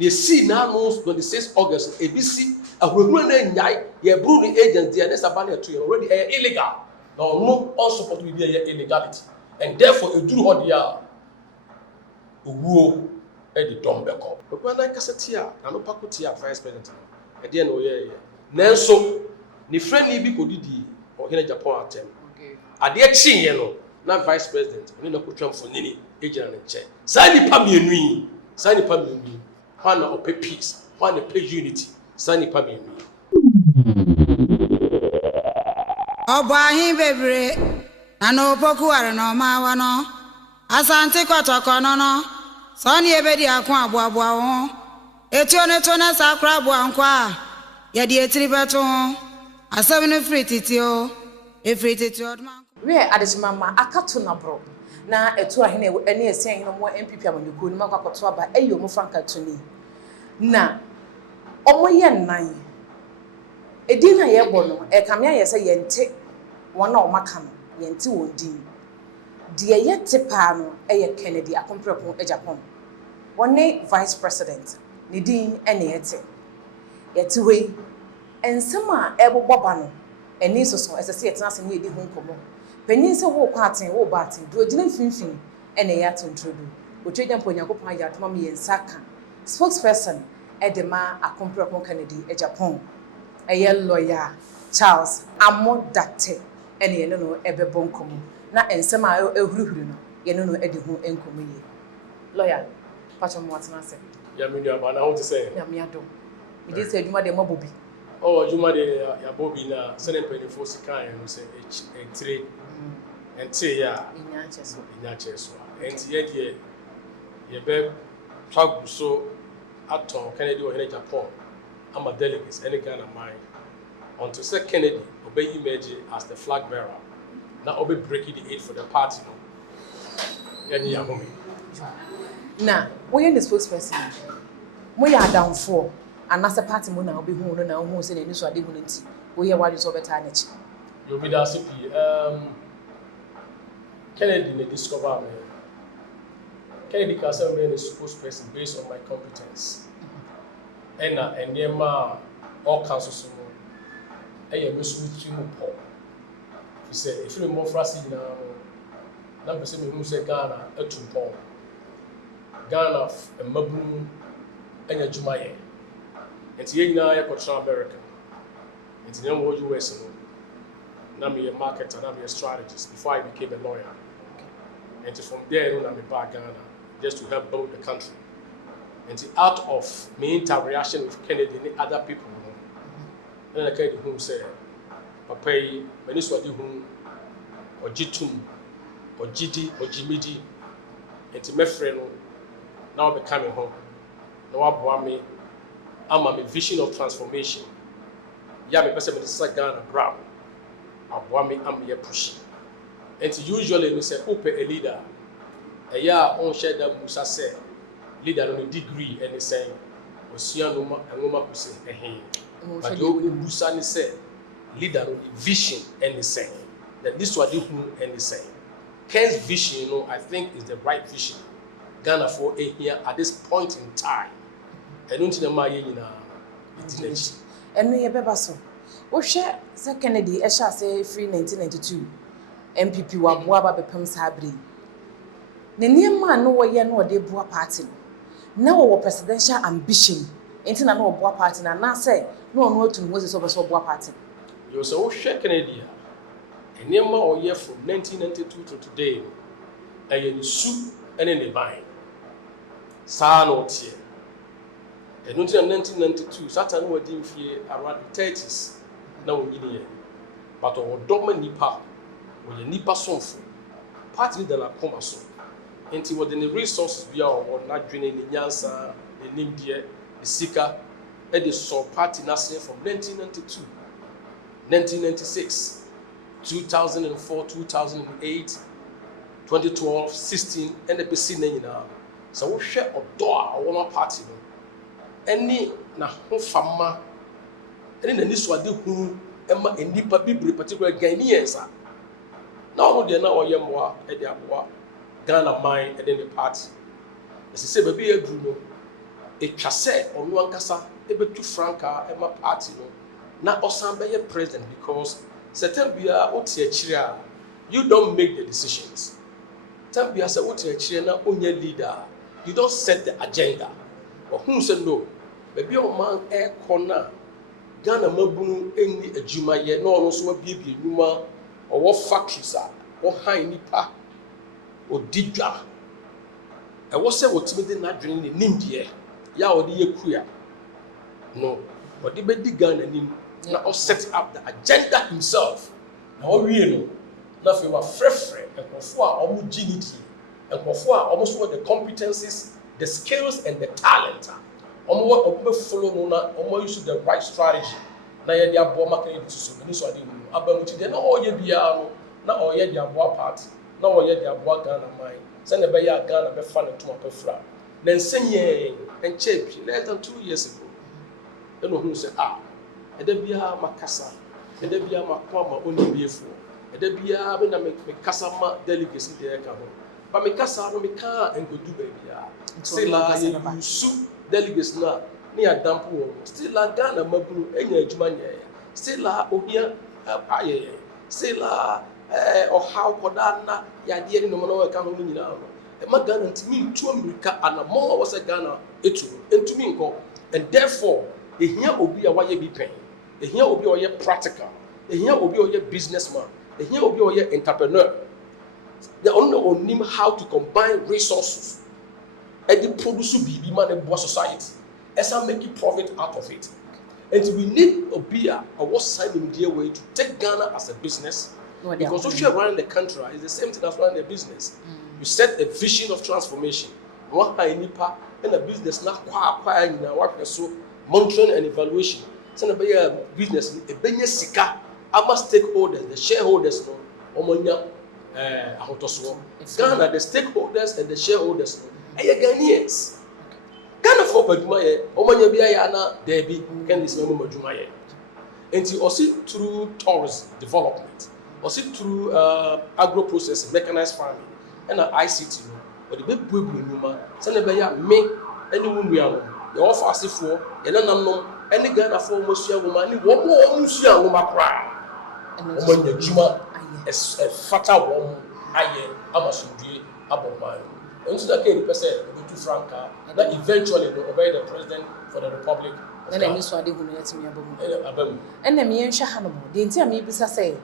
The see now knows 26 August, ABC, a woman and yai, ye brewing agent, the next abandoned to you already illegal. No, also supposed to be illegality. And therefore, you do what they are. Uwo, Eddie Dombeko. But when I cassatia, I know Pacutia, Vice President, at the end of year. Nelson, the friendly people did or in Japan at 10. At the chin, you know, not Vice President, and no Trump for Nini, agent and chair. Sign the Pammy, sign the Pammy. One of pay peace, one of pay unity, Sunny Pami. Obahi bebre, ano poku arano mawano, asante kwa tokono no, Sonny ebedi akwa abuabuawo, etione tone sakra abuankwa, yadi etiribeto, asabine frititio, efrititio odman. We adishimama akatu na bro. Na etu ahene ene esen no mo MPP amanyuko ni makwakoto aba eyo mo franka tuni na omoye nan edina ye bo no e kamya ye se yente wona o maka no yente wondin de ye tepa no eye Kennedy akomprepon Aggapong wone vice president ne din ene yete yete we ensema eboboba no eni soso esese yetena se ne edi ho nkomo penyin se wo kwaten wo baten do gina finfin ene ya tontrodu otwedya mponyakopon ya atoma me yensaka spokesperson edema akomprepon Kennedy Aggapong eye lawyer Charles Amodate ene ye no ebebo nkomo na ensema ehuruhuru no ye no edi ho enkomo ye lawyer pacho mo atena se ya me nua ba na ho te se ya me adom me dey say adwuma de mabobi oh adwuma de ya bobi na sene penifo sikan no se etire ente ya inya cheso ente ye de ye be twagu so aton Kennedy or Aggapong ama delegates any kind of mind until say Kennedy obey emerge as the flag bearer now obey breaking the aid for the party no yani ya home na we the spokesperson we are down for another party mo na obi hu no na hu say na ni so ade hu nti we ye wadi so beta na chi you be that CP Kennedy ne discover me Kennedy can say me a spokesperson based on my competence and nema all councils no e me so twi mu po he say if you more frasi na be say me hu say Ghana atumpon Ghana mabu anya juma ye enti ye nyina ye control America enti na wo US no na me a marketer na me a strategist before I became a lawyer and from there on I'm back Ghana just to help build the country and out of my interaction with Kennedy and other people then I came home say papa yi mani so ade hu ojitum ojidi ojimidi and me friend no now be coming home na waboa me ama me vision of transformation ya me pese me say Ghana brown aboa me am ye push and usually we say open a leader a year on share that musa say leader no degree and say osua no ma ngoma ko say but you musa ni say leader no vision and say that this what you and say Ken's vision I think is the right vision Ghana for a here at this point in time I don't think ma ye nyina etinachi enu ye beba so wo hwe say Kennedy e sha say free 1992 MPP wa boa ba bepam sabri ne niema no wo ye no de boa party na wo presidential ambition enti na no boa party na say no no otu no so so boa party you so hwe Kennedy a niema o ye from 1992 to today aye ni su ene ne ban sa no tie enu ti 1992 satan no wadi mfie around the 30s na wo nyini ye but o dogma nipa o ye nipa sonfo party da na koma so enti wo the resources bia o na dwene ni nyansa enimdie esika e de so party na say from 1992 1996 2004 2008 2012 16 and the BC na nyina so wo hwe odo a wo ma party no eni na ho fama eni na niso ade hu ema enipa bibire particular Ghanaians na wo de na oye moa e de aboa Ghana man e de ne party esi se ba bi aduru no etwa sɛ ɔno ankasa ebetu franka ɛma party no na ɔsan bɛyɛ president because certain bia wote akyire a you don't make the decisions. Certain bia sɛ wote akyire na onye leader you don't set the agenda. Ɔhun sɛ no baabi a ɔman ɛkɔ na Ghana mabunu ɛnni adwumayɛ na ɔno nso wabiebie nnwuma ɔwɔ factories a ɔhan nipa odi dwa ɛwɔ sɛ wɔtumi de n'adwene ne nimdeɛ yɛ a ɔde yɛ kuya no ɔde bɛdi Ghana nim na ɔ set up the agenda himself na ɔwie no na afei wafrɛfrɛ nkurɔfoɔ a ɔmo gye ne die nkurɔfoɔ a ɔmo so wɔ the competencies the skills and the talent a ɔmo bɛfollow no na ɔmo use the right strategy na yɛde aboa maka yɛde susu mani so ade mu aba mu ti deɛ na ɔyɛ biara no na ɔyɛ de aboa party na ɔyɛ de aboa Ghana man sɛnea ɛbɛyɛ a Ghana bɛfa ne toma bɛfra na nsɛnyɛ nkyɛn bi less than 2 years ago ɛna ohun sɛ ɛda biara makasa ɛda biara makɔ ama onibiefoɔ ɛda biara bɛ na mekasa ma delegates deɛ ɛka ho ba mekasa no meka nkodu baabiara still a yɛyusu delegates na ne yɛadampo wɔn still a Ghana mabunu ɛnya adwuma nyɛɛ still a ohia ayɛyɛ still a ɔhaw kɔda na yadeɛ ne nom na wɔka ho no nyinaa no ɛma Ghana ntumi ntu Amerika anammɔ a wɔsɛ Ghana etu ntumi nkɔ and therefore ehia obi a wayɛ bi pɛn ehia obi a ɔyɛ practical ehia obi a ɔyɛ businessman ehia obi a ɔyɛ entrepreneur the only onim how to combine resources ɛde produce biribi ma ne boa society ɛsa make profit out of it and we need obi a ɔwɔ saa nimdeɛ way to take Ghana as a business. Because if you're running the country, it's the same thing as running a business. You set a vision of transformation. One high nipa and a business not quite in our work so monitoring and evaluation. Send a business a benye sika. Our stakeholders, the shareholders, no, omonya ahotoso. Ghana, the stakeholders and the shareholders, no, Ghanaians. Ghana for Bajumaye, omonya biya na debi can this member Bajumaye. And you also through tourism development. Also through agro-processing, mechanized farming, and ICT, or the big boy woman, send a bear, me, anyone we are, the offer for, and then unknown, any Ghana for Monsieur woman, one more Monsieur woman cry. And when the Juma is a fatal woman, I am a Sundry, about mine. And so that came percent, go to Franca, that eventually will obey the president for the Republic. And then you saw the Ghanaian. And then me and Shahano, the entire me say.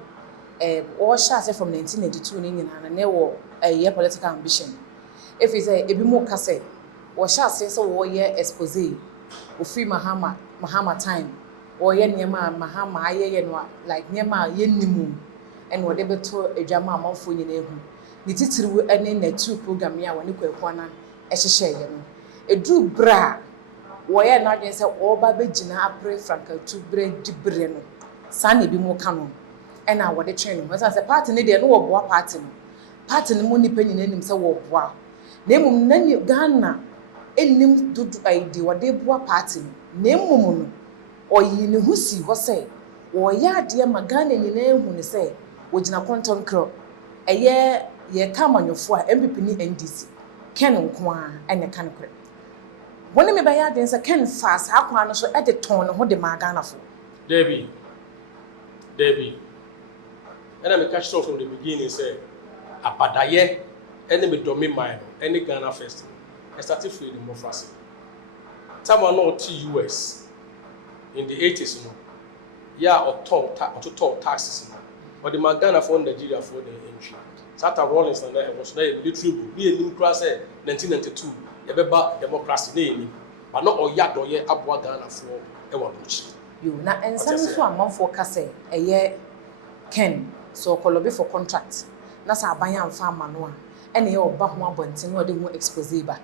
Or shot from 1982 in and never a year political ambition. If it's a bit more cassette, or shall say so, or year expose, or free Mahama time, or yen Yama Mahama, like Yama Yenimu, and whatever to a Jama Monfu in Ehu. The title and in a 2 program ya when you quit one as a share. A drew bra, where not against all Babajina pray Franco to break the brain. Sunny be more canon. And I want the training. As a party, they know what party. Party the money penny name so wow. Name none Ghana. And name do idea what they bought party. Name Momono. Or ye know who see what say. Or ya dear Magana in the name when they say, which na quantum crow. A year ye come on your 4 MPP NDC. Canon Kwan and a can crib. When me by ya dance a can fast, how can I so at the tone of the Magana for? Debbie. And I catch off from the beginning say, Apadaye, any me domain mine, any Ghana festival. I started feeling democracy. Someone not US in the 80s, you know, yeah, or to talk taxes, but the Ghana for Nigeria for the entry. Sata Rollins and there was very literally be a new class 1992, a democracy, but not all yard or yet Abwa Ghana for a watch. You na and some so a month for Casse, a year Ken. So Colombia for contract. Nasa Bayan farm manoa. Any old Bahma Bunting or the more exposiba.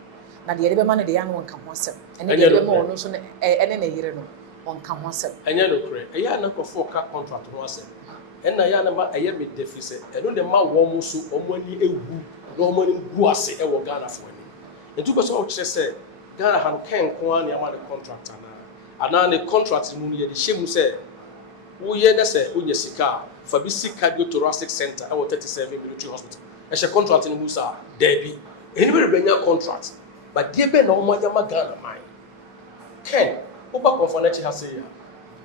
Now the other man of the young one come once. And the other more no sooner any year on come once. And you know, a year number 4 car contract once. And I am a year mid deficit. And on the man woman so or money a woo, no money who I say ever Ghana for me. And 2% said Ghana had Ken Kwan Yaman contract. And now the contract in the shame said, who ye that's a Unyasika. Fabisi Cardiothoracic Center, our 37 military hospital. As a contract in Musa, Debbie. Anybody bring your contract, but dear Ben, no one Ghana mine. Ken, Oba Confonechi has say,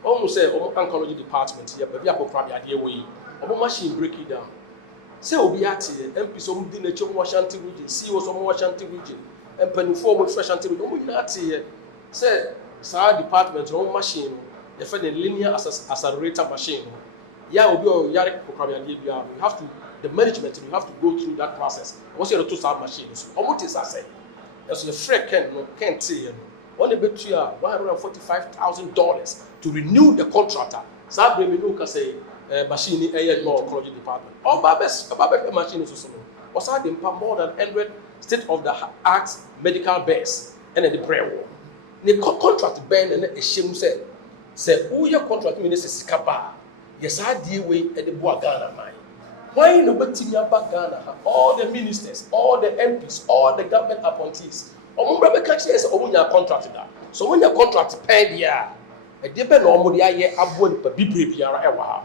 almost say, oncology department here, but we are probably at the way. Oba machine break it down. Say, Obiati, MP, some dinner, Washington region, CEO, some Washington region, and Pennyform with Washington region, we not here. Say, Sir department, own machine, the friend linear accelerator machine. Yeah, we are probably you have to, the management, you have to go through that process. What's your two-star machines? How much is that say? As the Fred can't say, on the between $145,000 to renew the contractor. Sabre we look say machine oncology department. All Babes machine is also. Was had more than 100 state-of-the-art medical beds and the prayer wall. The contract band and a shame say who your contract minister Sikaba. Yes, I deal with at the Ghana mine. Why nobody back Ghana? All the ministers, all the MPs, all the government appointees. Contract that. So when your contract paid here, a depend on the year abon per BBR ever.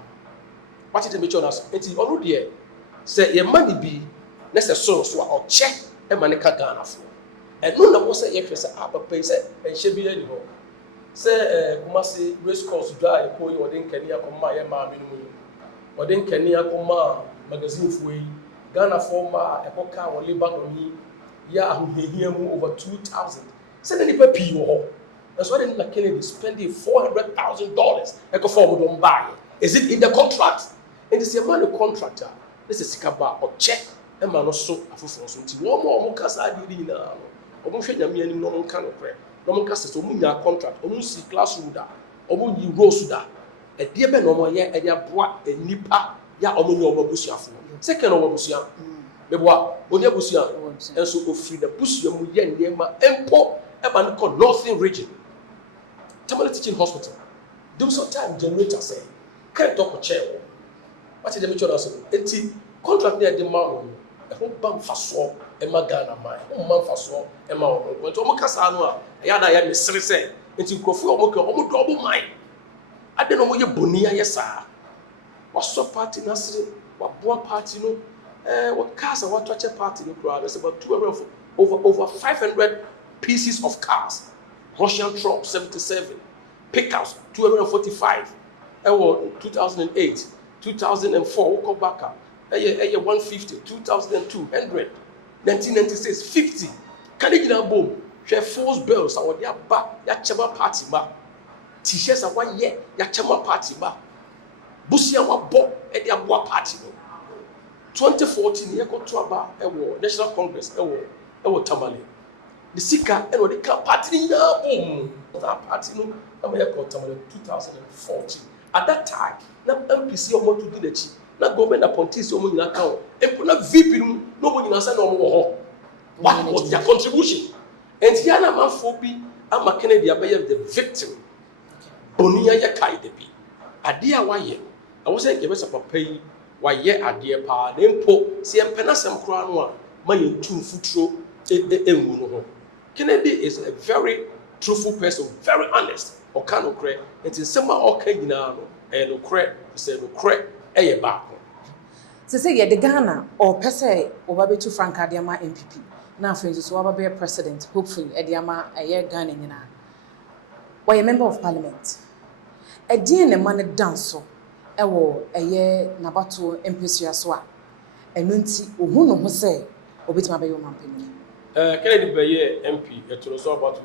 What is the mission as it's already say your money be necessary so or check a manica Ghana for. And none of us say yes, upper pay and she be anymore. Say Kumasi race course dry or then Kenya Koma Mammy or then Kenya Koma magazine for Ghana former Epoca or Liban. Yeah, who hear over 2,000. Send any paper or that's why they like Kennedy spending $400,000. Echo forward don't buy. Is it in the contract? And this is a man contractor. This is Sikaba or check and man also a full force. One more Mukasa did in a Omusha no kind of prayer. No one casts a contract, Omusi classroom da, Omu Rose da, a dear Ben Omoya and ya brought a nipa ya Omu Obusia. Second Obusia. Beboa, Onya Busia, and so free the Busia Muyen Yema, Empo, Eban called Northern Region. Tamale Teaching Hospital. Do some time generator say, can't talk a chair. What is the mature answer? Enti contract near the mountain, a whole bump for so, and Magana, my home month for so, and my own. When Tomokasano, Ayana Yami say, into Kofu Omoka, Omo double mine. I don't know what your Bonia, yes, sir. What so party Nasri, what boy party no? What cars and what torture party in the crowd? There's about over 500 pieces of cars. Russian truck 77, pickups 245. 2008, 2004, we'll come back up. 150, 2002, 100, 1996, 50. Can you get a boom? Share false bells. I want your back, your chama party ma. T-shirts are 1 year, your chama party ma. Busia wa bo, and your boa party. 2014, you got to about National Congress, Tamale. The Sika, and the party now, that party no, I'm here called Tamale 2014. At that time, na MPC or to do the chief, na government appointees or in account, and put a VP, nobody in a side or what was their contribution? And here I'm a phobia, I'm a Kennedy, the victim. Bonia Yakai de P. A dear why, I wasn't given up a pay. Why yeah a dear pa nempo see empenasem kra no a man too futuro enwu no. Kennedy is a very truthful person, very honest. O kan okre enti sema o kan nyina no e no kre say no kre e ye back. Say ye the Ghana or pese obabetu Frank Adiama MPP na friends so obabe president hopefully Adiama a year Ghana nyina. Why a member of parliament e din ne man dance so ewo eye nabato empesua so a eno nti ohu no ho se obetima be yo mampani Kennedy Beye MP it was about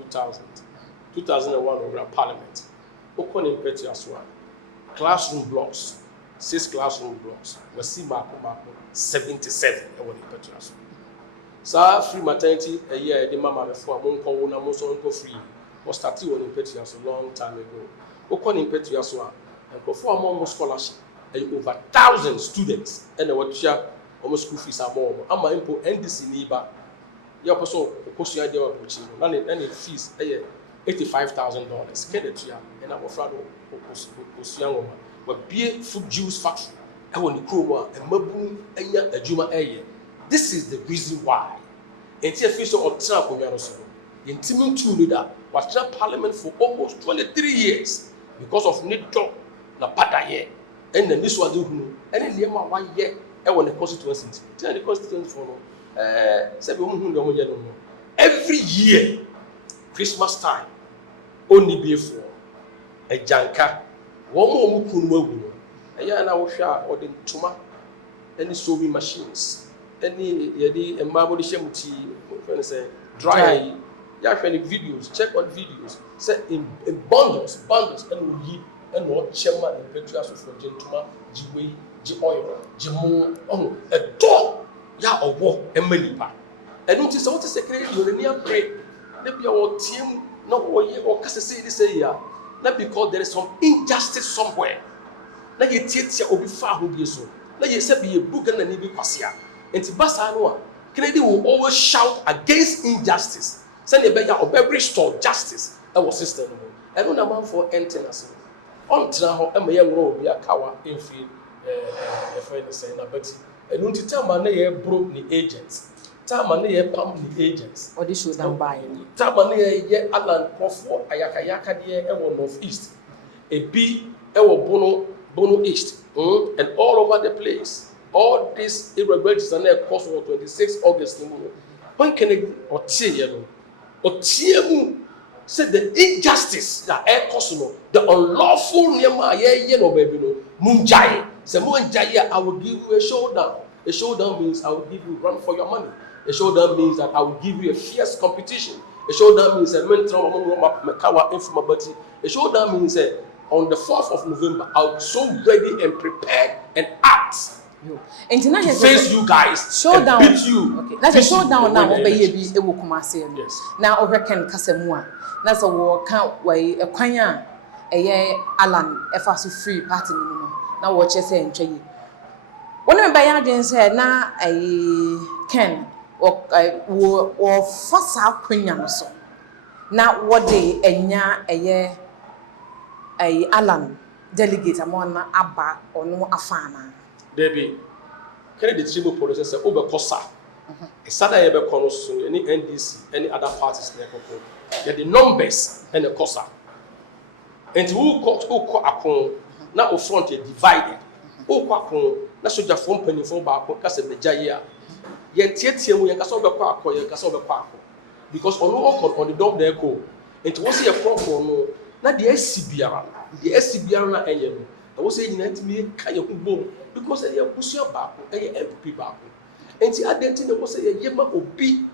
2001 over parliament okon empesua so a classroom blocks 6 classroom blocks wasi mako 77 ewo empesua so sa free maternity eye de mama befo amonko na mo so nko free was started on empesua so long time ago okon empesua so a and before more scholarship, and over 1,000 students, and what share almost school fees are more. I'm my input NDC neighbor. Your person, post your idea of which and it fees $85,000. Get it here, and I'm afraid of young woman. But be a food juice factory, I want the Chroma and Mabu and a Juma area. This is the reason why. And here, official of Trump, in Timon 2 leader was Trump Parliament for almost 23 years because of need job. Na pata ye and then this one do and then the 1 year I want the constituency tell the constituency for no every year Christmas time Only before a janka, one more mukun, a yana washer or the tuma, any sewing machines, any marble shemuti, say, dry. You have any videos, check on videos, say in bundles, and we and what chairman and petrias for gentleman, Jiway, Ji oil, Jimo, a dog, ya or walk, a melipa. And notice what is a secret, you're near pray. Maybe our team, not or say this year, not because there is some injustice somewhere. Now you teach your obi far who be so. Now you say be a book and a nibi pasia. And to Basanoa, Kennedy will always shout against injustice. Send a better or beverage store justice. I was system. I don't know for entertainers. On now, I'm a young road, we are cower in field, a friend is saying, but I don't tell my name broke the agents. Tell my name pump the agents. Or this should not buy. Tell my name, yeah, Alan Crawford, Ayakayaka, dear, Ewo Northeast. A B, Ewo Bono East, and all over the place. All these irregularities are there cost for 26 August. When can I or Tiemu said the injustice that air costume, the unlawful near no baby no Munjai. Say Munjai, I will give you a showdown. A showdown means I will give you run for your money. A showdown means that I will give you a fierce competition. A showdown means that a showdown means that on the 4th of November, I'll be so ready and prepared and act. To face you guys, showdown. Beat you. Okay, that's a showdown now. Yes. Now, over can Casamua. That's a war count way a quanya a year Alan F. free party. Now, what you say and Chay. One of my agents said, now a Ken or first out quenya so. Now, what day a year a Alan delegate among Abba or no Afana. Debbie, can the tribal process over Cosa? A Sada ever corners, any NDC, any other parties, the numbers and the Cosa. And who caught a con, now front divided. Oh, Quacon, that's what your phone penny for back, because of the Jaya. Yet, yet, we have over Quack or your Cassava Quack. Because on the dog there go, and was a problem, not the SCBR, the SCBR and I was saying that me kind of boom because I push your back, I MP back. And the identity was a Yema Obi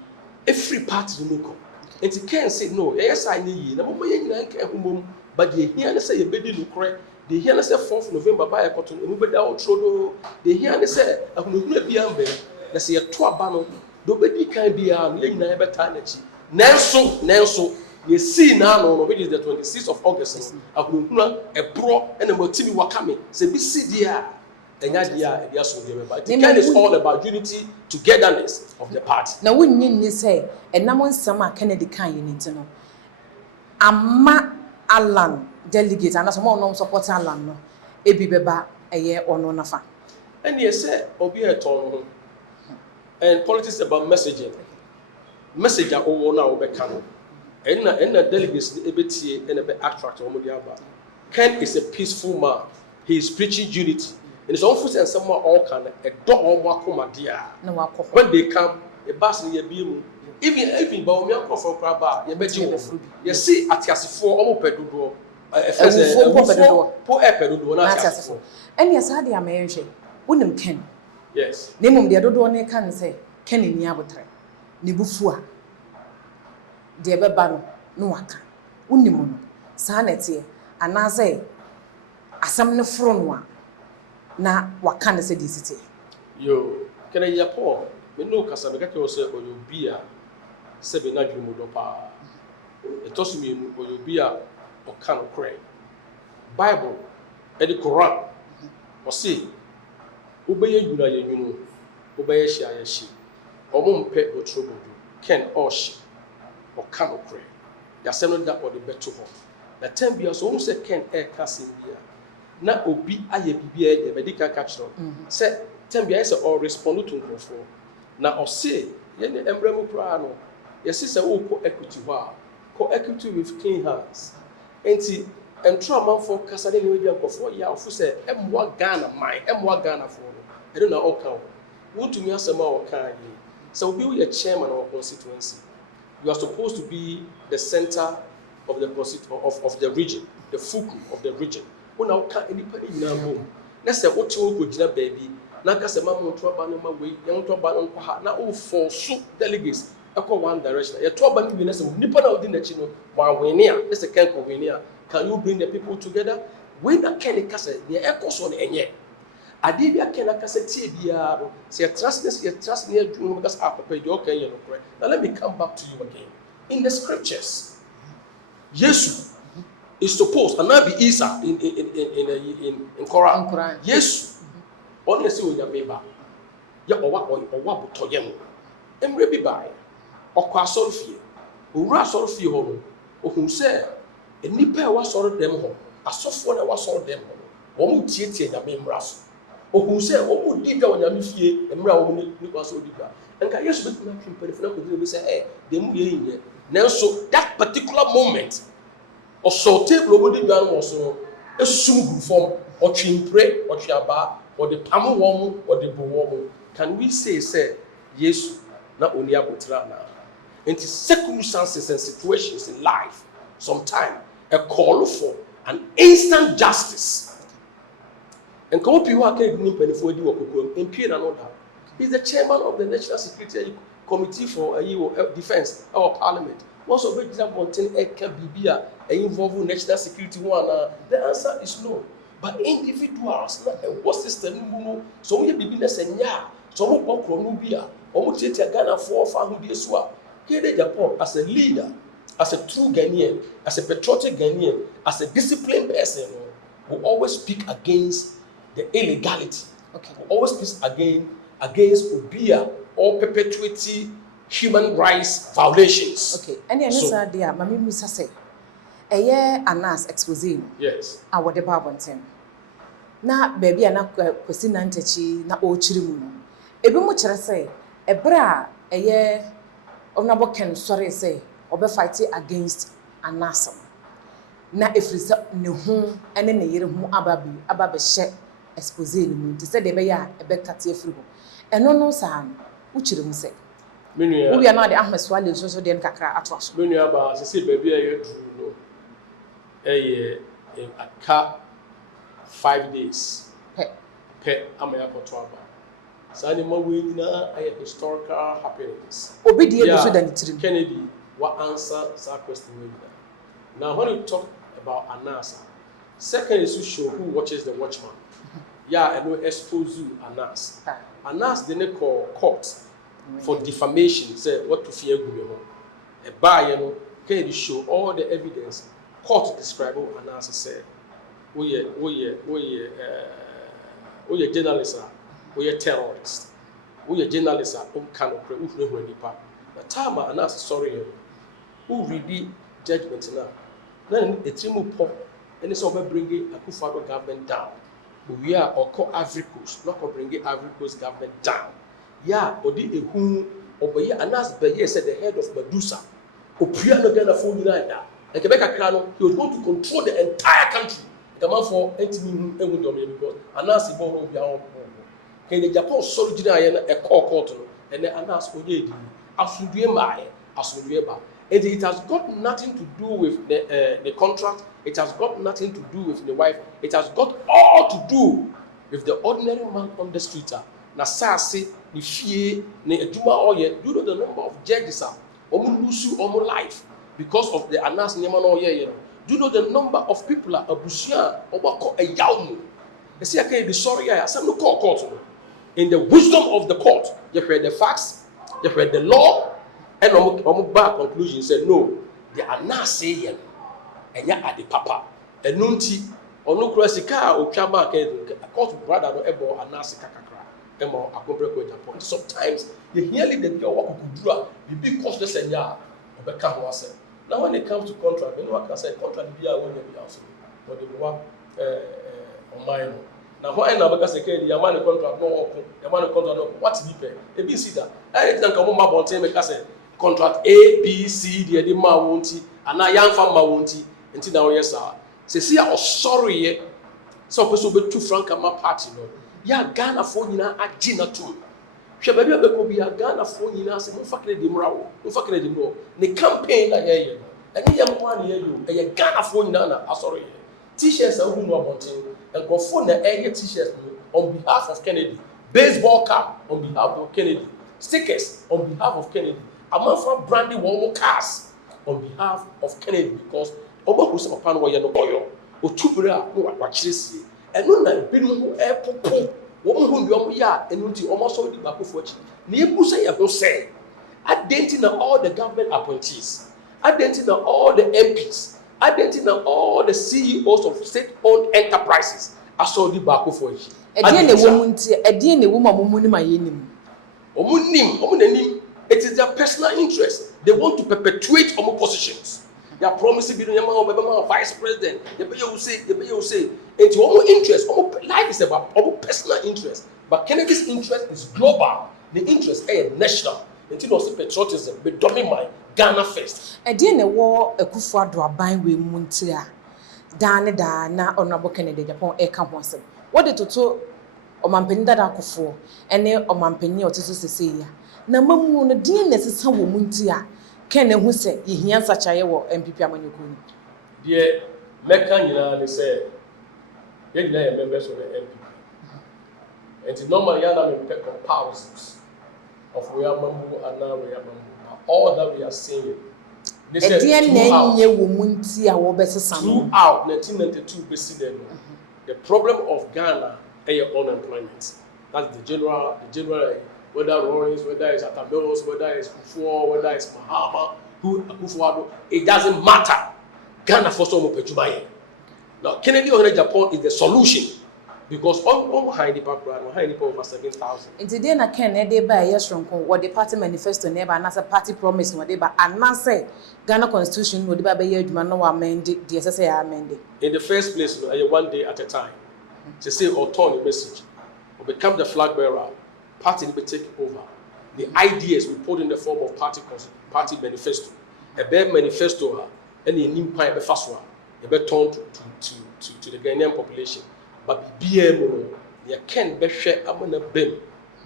a free party to look. And he can't say no, yes, I need you, but they hear say a baby look correct. They hear say 4th November by a cotton, and we down Trodo. They hear say, I will not be amber. Let's say a 2 banner. Nobody can be a never tarnish. Nelson. You see now, which is the 26th of August, a bro and a motivi were coming. Say, be see dear, and idea, the kind is all about unity, togetherness of the party. Now, we need to say, and now one summer Kennedy can you need to know. Amma Alan delegate, and as more non support Alan, no, a bibeba a year or no nafa. And yes, sir, Obi a tone and politics about messaging. Messenger over now, Becano. And the delegates EBT and a attract Omudiaba. Ken is a peaceful man. He is preaching unity. And it's often and someone all can a dog or wakuma dear. When they come, a bus in your beam. Even Bawumia for Crabba, you bet you see at Yassifo or Pedudo. Poor Epedudo, not Yassifo. And yes, I am married. Wouldn't Ken. Yes. Name of the other can say, Ken in Yabutre. Nibufua. The Babano, no waka, Unimuno, Sanity, and I say, Asam no fronwa, na wakana say this. Yo, can I hear Paul? Me no Casamaka or you beer, 7 Mudopa. It told me or you beer or can of cray. Bible, and the Quran, or see, obey you, know, obey she, or won't pet or trouble you, can or she. Or cannot pray. They are sending that or the better home. The 10 years almost a can air casting here. Now, Obi, I be a medical capture. Say, 10 years or respond to control. Now, or say, Yen emblem prano. Your sister will co equity wow. Co equity with clean hands. And trauma for Casadin Media for 4 years. Who said, M1 Ghana, my M1 Ghana for. I don't know all count. Would to me as a more kind. So, we will be a chairman of our constituency. You are supposed to be the center of the region, the fulcrum of the region. When I can't anybody in our home. Let's say what you would baby. Naka se mamu to abanoma we young to abanom kwa na o for so delegates ekọ one direction ye to abanom bi na se nipa na odi na chi no wa wene a na se kan ko wene a can you bring the people together when na ken ka se the ekọ so na enye ade bi ken na ka se tie bia se trust ne adwuma because papa you okay you know correct. Now let me come back to you again in the scriptures. Jesus is supposed and not be Isa in Quran. Yes. Honestly, when you remember, ya owa butoyem. Emre bi bai. Okwa sorofie. Owura sorofie ho no. Ohun se enipa e wa soro dem ho. Asofo na wa soro dem ho. Wo mu tietie nyame mra so. Ohun se wo mu di da nyame fie emra wo ni kwa so di da. Enka Yesu betu na twempere funa ko bi say dem ye yin. Nanso that particular moment also table obodi dwan wo so esum gu form otwimpre otwiaba or the pamu woman or the woman. Can we say yes na oni abotra na into circumstances and situations in life sometimes a call for an instant justice and come people are can penifo di wokokom MP na no da. He's the chairman of the National Security Committee for Defense our parliament. Most of example contain a bibia involve national security one. The answer is no. But individuals, not a war system, so we be business and ya, so we walk from Nubia, or we take a Ghana for family as well. Here Japan as a leader, as a true Ghanaian, as a patriotic Ghanaian, as a disciplined person, who always speak against the illegality. Okay. Who always speak against Ubia or perpetuating human rights violations. Okay. Any answer there, Mami Musa say. Eye anas expose. Yes. Our department. Na baby ana kwesi na ntechi na o chiri mu no ebi mu kire say ebra eye onabo ken sorry say obe fight against anasam na efrisa ne ho ene ne yere ho ababe hye expose ni mu nti say de be ya ebe kate efri ho eno no sa u chiri mu say menua we are na de Ahmed Swale so de nkakra ato aso menua ba say baby aye true no eye aka 5 days pe amaya potwaba sani mawe nyina ay historical happenings obi die do so da nitirim Kennedy what answer that question we now when you talk about Anas second is to show who watches the watchman and no expose you Anas they call court for defamation say what to fear go ho e ba no Kennedy show all the evidence court describe Anas say we journalist we terrorist we journalist can ufure nipa na time Anas sorry who read judgment na etimu po any so bring Akufo government down we are or Ivory Coast not bring Ivory Coast government down odi ehu oboye Anas Beye said the head of Medusa opia no Ghana for United and Quebec Krano he was going to control the entire country. Come for 18 because Anas Ibo be our can the Japan sorry a court and then Anas Oyedi Asuduema and it has got nothing to do with the contract, it has got nothing to do with the wife, it has got all to do with the ordinary man on the street. Na sase ni fie ni aduma oye you know the number of judges are lose life because of the Anas Nyama no ye do you know the number of people are abusia obako ayamu they say okay the sorry some no court in the wisdom of the court you heard the facts you heard the law and back conclusion said no the Anas say yen enya ade papa enunti ono kura sika otwa ma ka court brother no ebo Anas kakakra emo akobreko Japan sometimes you hear the work kudura bibi cost the senya obeka ho ase. Now when it comes to contract, you know what I say contract be a one be also but the one on mine now why na because say the man contract no open the man contract no what be pay e be see that anything come ma bon make say contract A B C the ma wonti ana yan fa ma wonti enti na yes sir say o sorry ye so person be two frank ma party no ya Ghana for nyina agi na to hwe baby abeko bi ya Ghana for nyina se mo fa credit mrawo mo fa credit no ne campaign na ye ɛne yɛ mo ani yɛ ɛyɛ Ghana for nyina asɔre t-shirts a who no abonten and go for na ɛyɛ t-shirts on behalf of Kennedy, baseball cap on behalf of Kennedy, stickers on behalf of Kennedy, amanfa branding wɔn cars on behalf of Kennedy because ɔbɔ kò sɛ papa no wɔyɛ no ɔyɔ otubere a no wakyerɛ sie ɛno na ebinom ho ɛpopo wɔn ho nneɛma yɛ a ɛno ti wɔn asɔ di baako fo akyi na ebu sɛ yɛ ho sɛ adanti na all the government appointees adanti na all the MPs adanti na all the CEOs of state-owned enterprises asɔ di baako fo akyi. ɛdeɛ na ɛwɔ mu nti ɛdeɛ na ɛwɔ mu a wɔn mu nim ayɛ nim. wɔn na nim it is their personal interest they want to perpetuate wɔn positions. They are promising to be the vice president. You say, it's your interest. Life is about our personal interest. But Kennedy's interest is global. The interest is national. Until also patriotism, but dominate my Ghana first. A dear ne war a kufa do a bind with Muntia. Dane da na honorable Kennedy Japan a campus. What did to talk o mampeni da kufu, and ne o mampeni or to Cecilia. Na mamu no dear necessary Muntia. Ken who say ye hear such a war MPP Amanyukuni. Dear Mekan, they say, they are members of the MPP. And normally, Yana may pick comparisons of where Mambu and now we are Mambu. All that we are saying, they said throughout 1992, the problem of Ghana is unemployment. That's the general. Whether Lawrence, whether it's Atabelos, whether it's Kufuor, whether it's Mahama, Kufuor, it doesn't matter. Ghana for some Pechumaye. Now, Kennedy or Japan is the solution because on behind the background, behind the over 7,000. And today, I can't they buy a strong what the party manifesto never another party promise, whatever, and not say Ghana constitution would be a year, man, no amended, the SSA amended. In the first place, one day at a time, to say or turn a message or become the flag bearer. Party will take over. The ideas we put in the form of party manifesto. A bad manifesto, any new pipe, a fast one, a better turn to the Ghanaian population. But BMO, you can't be share among a bim.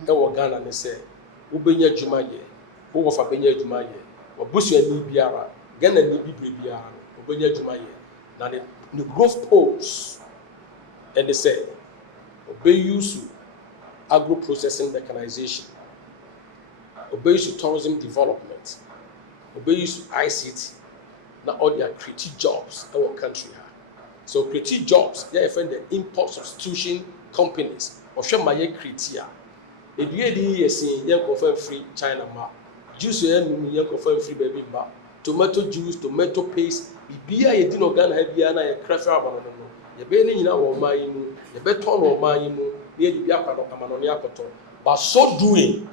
Ewa Ghana ne say, Ubenya Jumaye, who of Abenya Jumaye, or Busia ni Biara, Ghana ni Biara, Ubenya Jumaye. Now the growth polls, and they say, Obey you. Agro-processing mechanization, obeys to tourism development, obeys to ICT. Now all their creative jobs in our country. So creative jobs, they find the import substitution companies. Or show my criteria. If you are saying you confirm free China ma, juice you confirm free baby ma, tomato juice, tomato paste. Bibia you didn't organ heavy and I craft about no. You be in our mind, you be turn or mind. But so doing,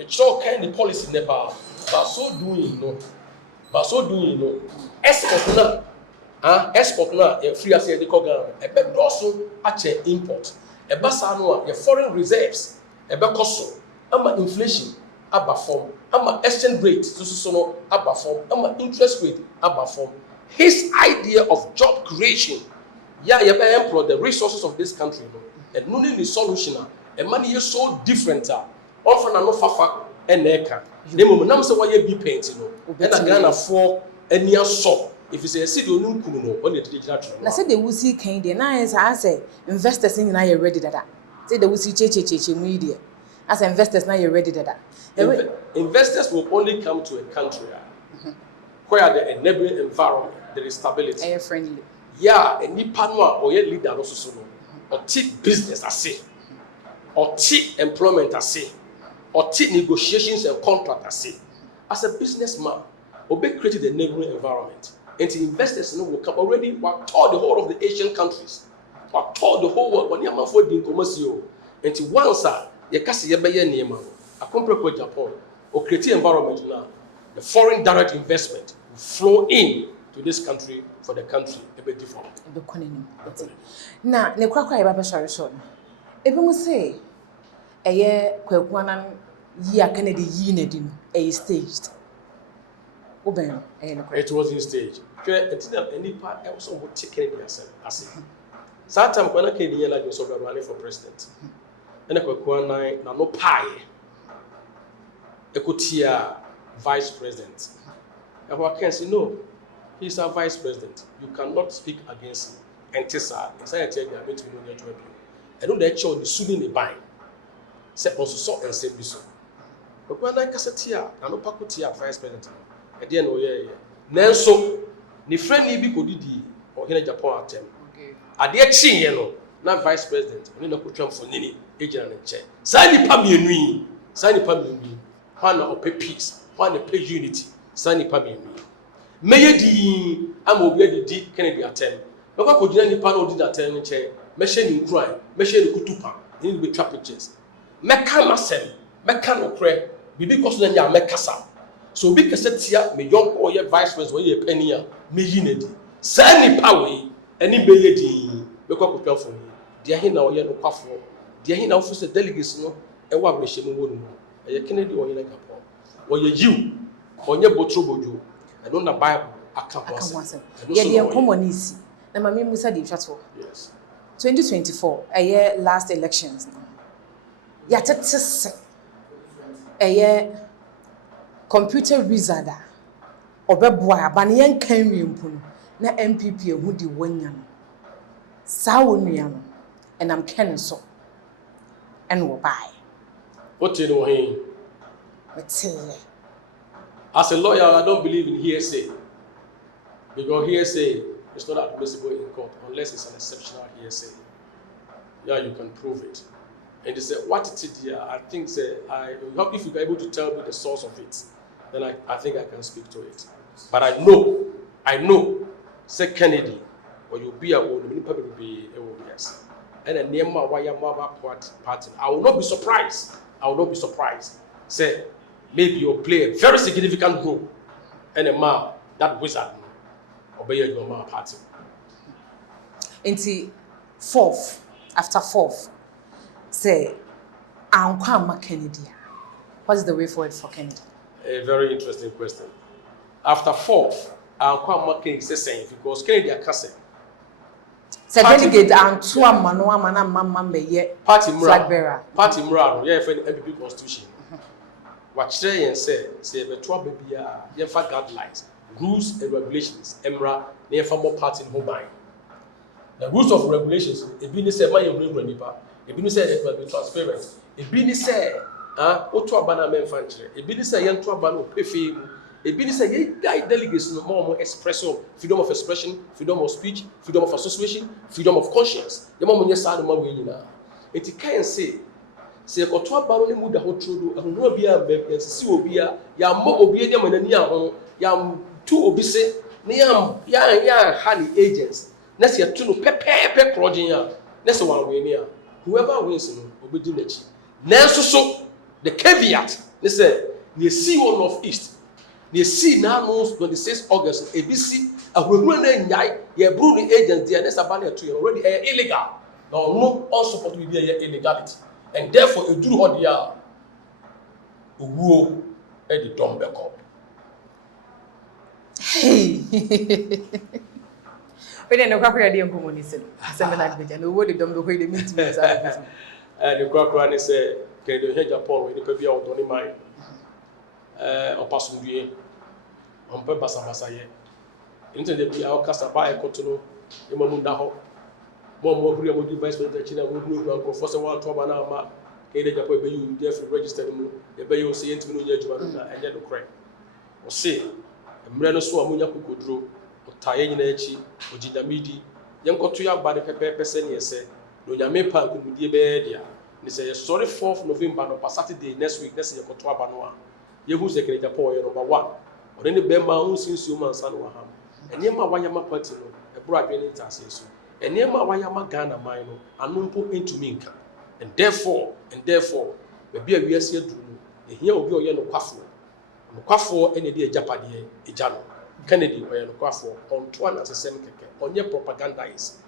it's all kind of policy in Nepal. But so doing, no. Export now, free as the Kogan, a bed also at import. A basano, a foreign reserves, a becoso, inflation, form, exchange rate, form, interest rate, form. His idea of job creation, you employ the resources of this country. And no need the solution. And money is so different. Often no fafa and neka. The moment I'm saying why you be painting. And I Ghana for any so. If you say see the new kuno on the digital. I said they will see kind. And I say investors in now you're ready that. Say they will see che media. As investors now you're ready that. Investors will only come to a country where the enabling environment, there is stability. Air friendly. Yeah, and ni panwa or yet leader also so. Or take business as say, or take employment as say, or take negotiations and contract as say. As a businessman, Obe created a neighboring environment. And the investors will come already told the whole of the Asian countries. Or told the whole world when you're for the commercial. And once you can see a name, a company called Japan, or create environment now, the foreign direct investment will flow in to this country for the country a bit different. Now, the Quacker Baba Sharishon. If you say a year Quaquanan Yea Kennedy Yinedin, a staged. It was in stage. Any part else would take care of yourself. Sometimes when I came here, like you running for president, and I could go no pie. I could hear vice president. And what can say no? He's our vice president. You cannot speak against him. And Tessa, inside they are going to be no to you. I know that you're the buy. Say also so and say so. But when I cassatia, I know Pakutia vice president. At the end of the year. Nelson, ni friend ni bi kodidi or in Japan attempt. Okay. At the chin yellow, not vice president, only no kutram for nini, agent and chair. Sani pami Sani pami one or pay peace, one pay unity, Sani pami May di am obi di Kennedy attempt. No ko kodina ni pa no di attempt chair. Measure ni crime, measure ni kutupa, ni be trap pictures. Meka masem, meka no kre, bibi koso na nya mekasa. So bi kese tia me young or ye vice president or ye penny a me yi na di. Sa nipa we ani be ye di be kwa kotwa fo ni. Dia he na oye no kwafo. Dia he na wo se delegates no e wa brehye mu wonu. E ye Kennedy oye na Aggapong. Oye yiw. Onye botro bojo. I don't know Bible account. Ye dey communist. Na mama Musa dey twato. Yes. 2024 a year last elections. Ya tetese a year computer wizard obeboa abane yen kan wiempu na MPP ehu di wanya no sa wonua no enam ken so en wo bai What you know him? As a lawyer, I don't believe in hearsay. Because hearsay is not admissible in court unless it's an exceptional hearsay. Yeah, you can prove it. And they say, what it is here, I think say, if you are able to tell me the source of it, then I think I can speak to it. But I know, say Kennedy, or you'll be a woman, many people will be a woman, yes. And then near my party, I will not be surprised. Say, maybe you'll play a very significant role. And a man, that wizard, obey your man party. Into after fourth, say, I'm Kennedy. What is the way forward for Kennedy? A very interesting question. After fourth, I'm Kennedy is saying because Kennedy are casting. Say delegate and two man be party flag bearer. Party moral, yeah, for the MPP constitution. What say the two baby yeah for guidelines, rules and regulations. Emra near for more party in Hobine. The rules of regulations, it be say my own nipa, it be say it must be transparent. It be say otu abana menfanche, it be say yan to abana pay fee. It be say ye guide delegates no more expression, freedom of expression, freedom of speech, freedom of association, freedom of conscience. The more yes no more we nyina. It can say otu abana ni mu da ho trodo, ehunu obi a be sisi obi a ya mo obi e dem anani ahon, ya tu obi se na ya hali agents. Na se to no pepepe project a na se wan win a whoever wins no obedi nachi nanso so the caveat they say the CEO of East the see now knows 26 August ABC ahwehuru na nyai ye bru the agents there na sabana to already illegal no support we be illegality and therefore eduru ho dia owuo e di dombe ko When no kwakwa dey communist seminar be no wo dey dom do the meeting inside the kwakwa ne say Kennedy he Japan we nipa bia odoni man opasundue ompe basabasa ye intende bia o kasa ba ekoto no emamu nda ho mo huri amodi vice president China wo huru anko for say one to ba na ma Kennedy Japan be you dey registered mu e be you say yentimi no nya adwuma na enye do kre o say emre no so amunya kokoduro taye nyina echi ojidamidi yenkoto ya ba de pepepe se ne ese no nyame pa kumudie be dia ni say sorry 4th November no Saturday next week next yekoto aba no a yehu se Kennedy Japan ye number 1 odeni be ma hu sinsu man san wa ham enema wayama party no ebro adwene ntase so enema wayama Ghana man no anompo entumi nka and therefore be a wiase aduru no ehia obi oye no kwafo ene de ajapade eja no Kennedy oye no kwafo onto ana sesem keke onye propaganda is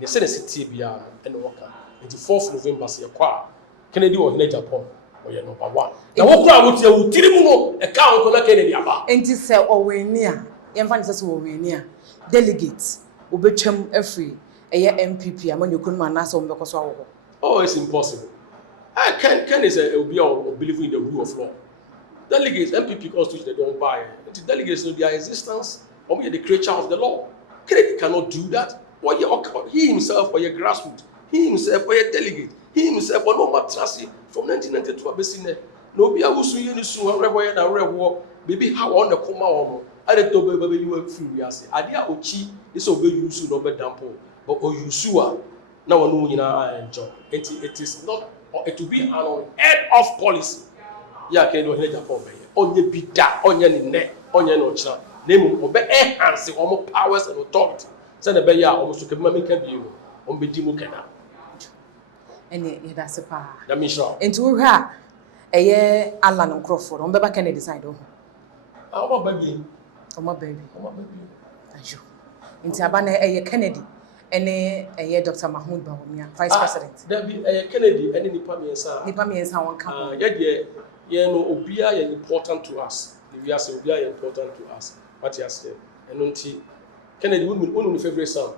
ne se ne sitie bia ene woka 4th November se kwa Kennedy o hina Japan oye number 1 na wo kura wo tie wo tiri mu no e ka onko na Kennedy aba enti se oweni a yemfa ne se oweni a delegates obetwam afri eye MPP amanyokun ma na se o mbekọ so awo. Oh, it's impossible. I can is a believe in the rule of law. Delegates, MPP constitution, they don't buy it. The delegates know their existence the creature of the law. Kennedy cannot do that. He himself, or your grassroots, he himself, or your delegate, he himself, or no matrasi from 1992 abesine. No be awusu yini su rebo na rebo baby how on the coma on. I don't know baby you were free as adia ochi is obe yusu no be dampo but o yusua na wonu nyina enjoy. It is not it will be an unheard of policy. Ya ke no hene Japan be. Onye bida, onye ne, onye no chira. Name obe enhance omo powers and authority. Say na be ya omo so kema make bi o. Omo be di mo kana. Ene ye da se pa. Ya mi sure. Enti wo hwa eye Alan Crawford on be ba Kennedy side o. Omo baby. Omo baby. Omo baby. Ayo. Enti aba na eye Kennedy ene eye Dr. Mahmoud Bawumia vice president. There be Kennedy ene nipa miensa. Nipa miensa won ka. Ye no obia ye important to us. We are say obia ye important to us. What you say? Eno nti Kennedy one favorite psalm.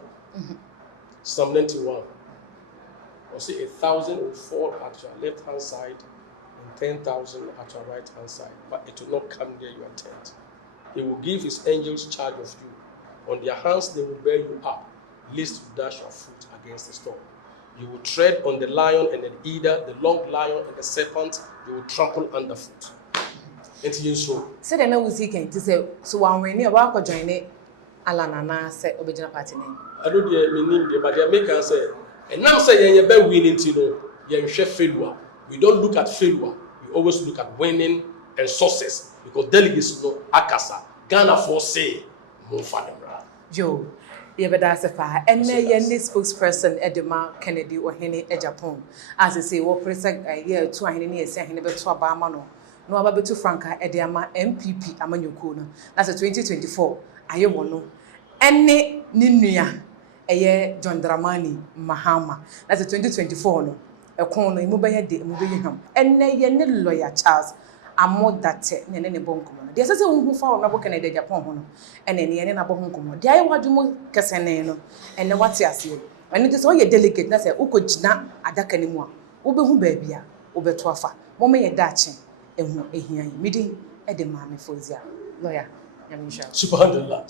Psalm 91. Or say 1,000 will fall at your left hand side and 10,000 at your right hand side, but it will not come near your tent. He will give his angels charge of you. On their hands they will bear you up, lest you dash your foot against the stone. You will tread on the lion and the eater, the long lion and the serpent, you will trample underfoot. Enti yenso. Say the na we see can say so one we ni oba ko join ni Alan na say obejina party name. I know the meaning there, but the American say, and now say you be winning to know, you share failure. We don't look at failure. We always look at winning and success because delegates know akasa. Ghana for say move for them. Yo, ye be da se fa. Ene ye ni spokesperson Edema Kennedy ohene Aggapong. As I say, wo present year 2 ahene ni ese ahene be to aba ama no. No aba betu Franka Ediama MPP amanyoko no. That's 2024. Aye wono. Ene ni nua eye John Dramani Mahama. That's 2024 no. Ekon no imu be ye de imu be yiham. Ene ye ne lawyer Charles amodate ne ne bonkomo no. De sese hu fa wona bo Kennedy Aggapong ho no. Ene ne ye na bo honkomo. De aye wadwumo kesene no. Ene wate ase. Ene de so ye delegate na se ukogina adaka ni mu a. Wo be hu ba bia, wo be to afa. Mo me ye dache ehu ehia yi. Midi e de maame Fozia. Lawyer Yamisha. Subhanallah.